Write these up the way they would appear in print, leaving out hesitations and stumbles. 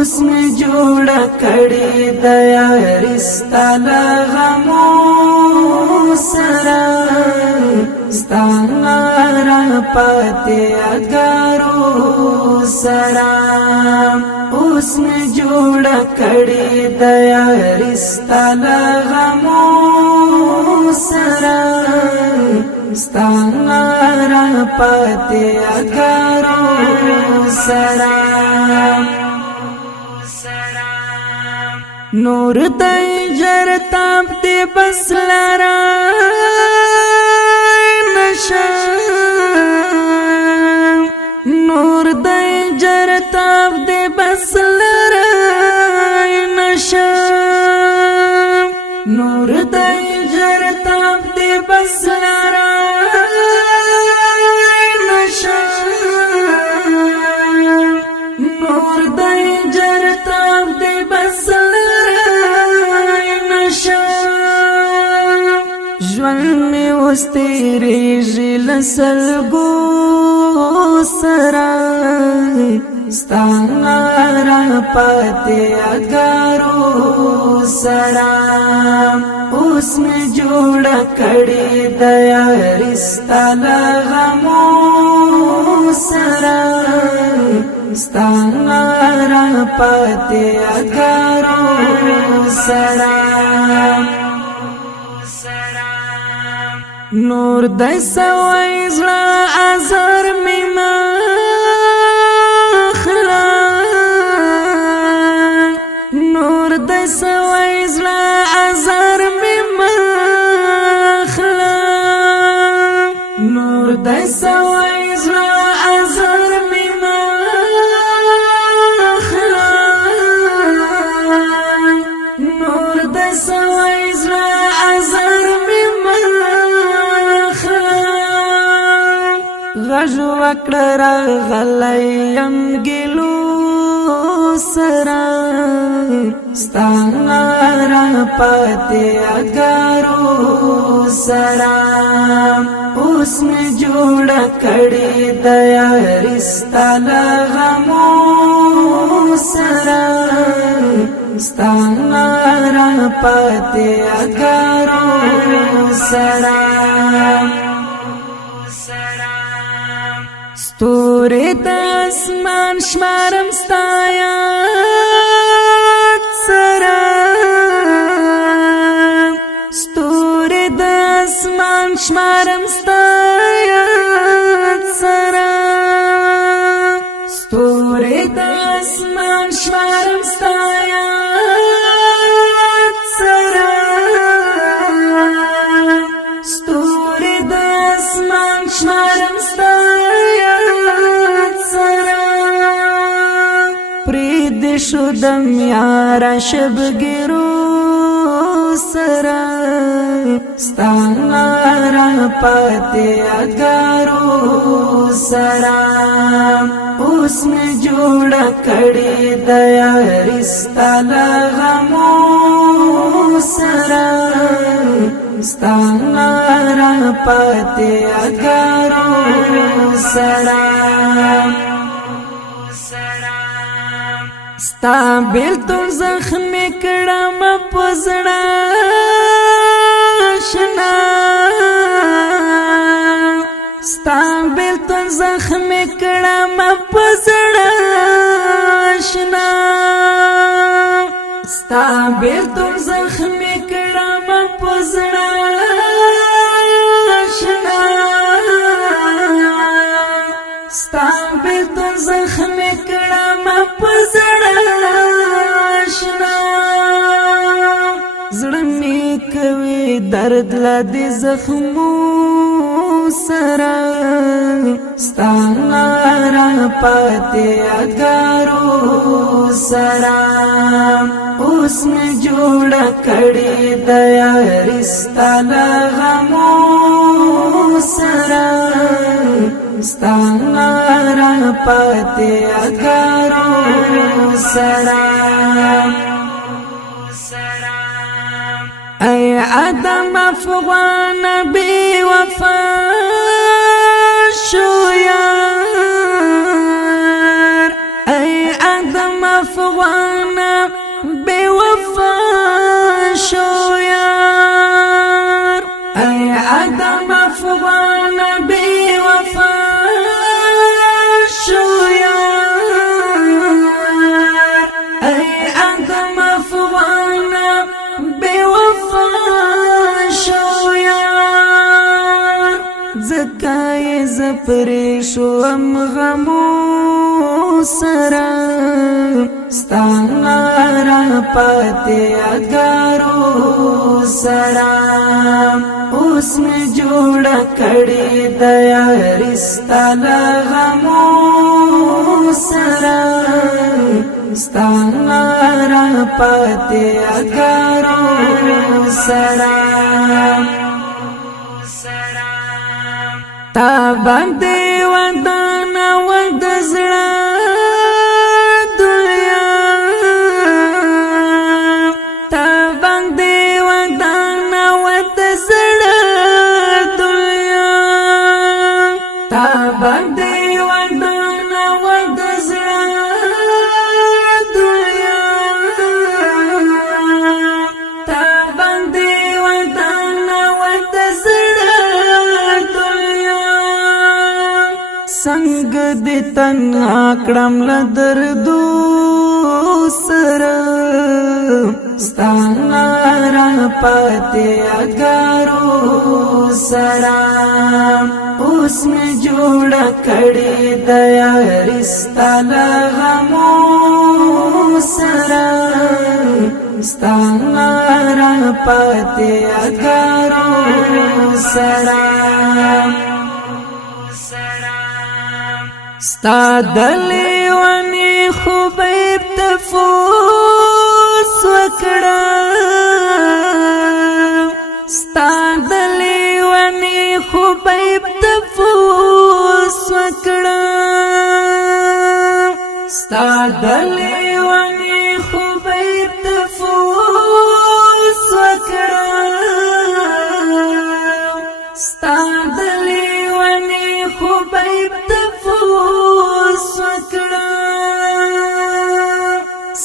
उसमें जोड़ा कड़ी दया रिश्ता लगामो सरा स्तानारा पाते अगारो सरा उसमें जोड़ा कड़ी दया रिश्ता लगामो सरा स्तानारा पाते अगारो सरा नूर दई जरताब दे बसलारा नशा नूर दई जरताब दे बसलारा नशा नूर दई जरताब दे बसलारा नशा नूर दई जरताब दे बसलारा ज्वन में उस तेरे जिल सलगो सरा स्तानारा पाते अगारो सरा उसमें जोड़ा कड़ी दया रिश्ता लगामो सरा स्तानारा पाते अगारो सरा नूर दसवाई ज़रा आज़ार में मखला नूर दसवाई ज़रा आज़ार में मखला नूर दसवाई ज़रा आज़ार में मखला नूर दसवाई ज़रा आज़ार में गजवा करा गलयम गिलो सरा स्तानारा पाते अगारो सरा उसमें जोड़ा कड़ी दया रिश्ता लगामो सरा स्तानारा पाते अगारो सरा स्तोरे दासमान शमारम स्ताया सरा स्तोरे दासमान शमारम स्ताया सरा स्तोरे दासमान शमारम स्ताया सरा स्तोरे दासमान शमारम स्ताया शुदम यारा शब गिरो सरा स्तानारा पाते अगारो सरा उसमें जोड़ा कड़ी दया रिश्ता लगामो सरा स्तानारा पाते अगारो सरा स्ताबिल तुम जख्म कड़ा मपजड़ा शना स्ताबिल तुम जख्म कड़ा मपजड़ा शना स्ताबिल तुम जख्म कड़ा मपजड़ा शना स्ताबिल तुम जख्म कड़ा मपजड़ा कवे दर्द लदे जख्मो सरा स्तानारा पाते अगारो सरा उसमें जोड़ा कड़ी दया रिश्ता लगामो सरा स्तानारा पाते अगारो सरा ऐ आदम अफगान बेवफा शो यार ऐ आदम افغان بے وفا شو یار اے آدم افغان بے وفا شو یار اے آدم افغان بے وفا شو یار زکای زپری شو ام غمو سرا ستانا را پاتے یادگارو سرا اس میں جوڑا کڑی دیا رشتہ لغمو سرا ستانا را پاتے یادگارو سرا تا باندې ودان ود زړه دنیا تا باندې ودان ود زړه دنیا تا باندې ودان ود زړه دنیا تا باندې ودان ود زړه سنگ دی تنها کړم لدردو سره ستانا را پاتے یادگارو سره اوس میں جوڑا کړي دیا رشتہ لغمو سره ستانا را پاتے یادگارو سره ستا دلی ونی خوبیب تفوس وکڑا ستا دلی ونی خوبیب تفوس وکڑا ستا دلی ونی خوبیب تفوس وکڑا ستا دلی ونی خوبیب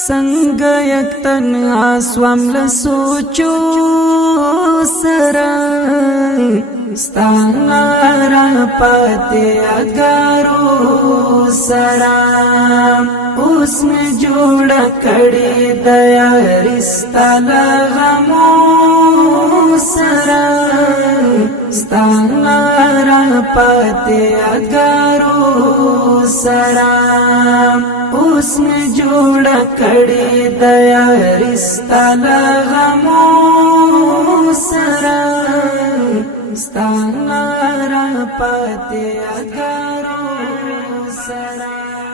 संग یک तन्हा स्वम लसोचो सरा ستانا را پاتے یادگارو سرا اس میں جوڑا کڑی دیا رشتہ لغمو سرا ستانا را پاتے یادگارو سرا اس میں جوڑا کڑی دیا رشتہ لغمو سرا ستانا را پاتے یادگارو سرا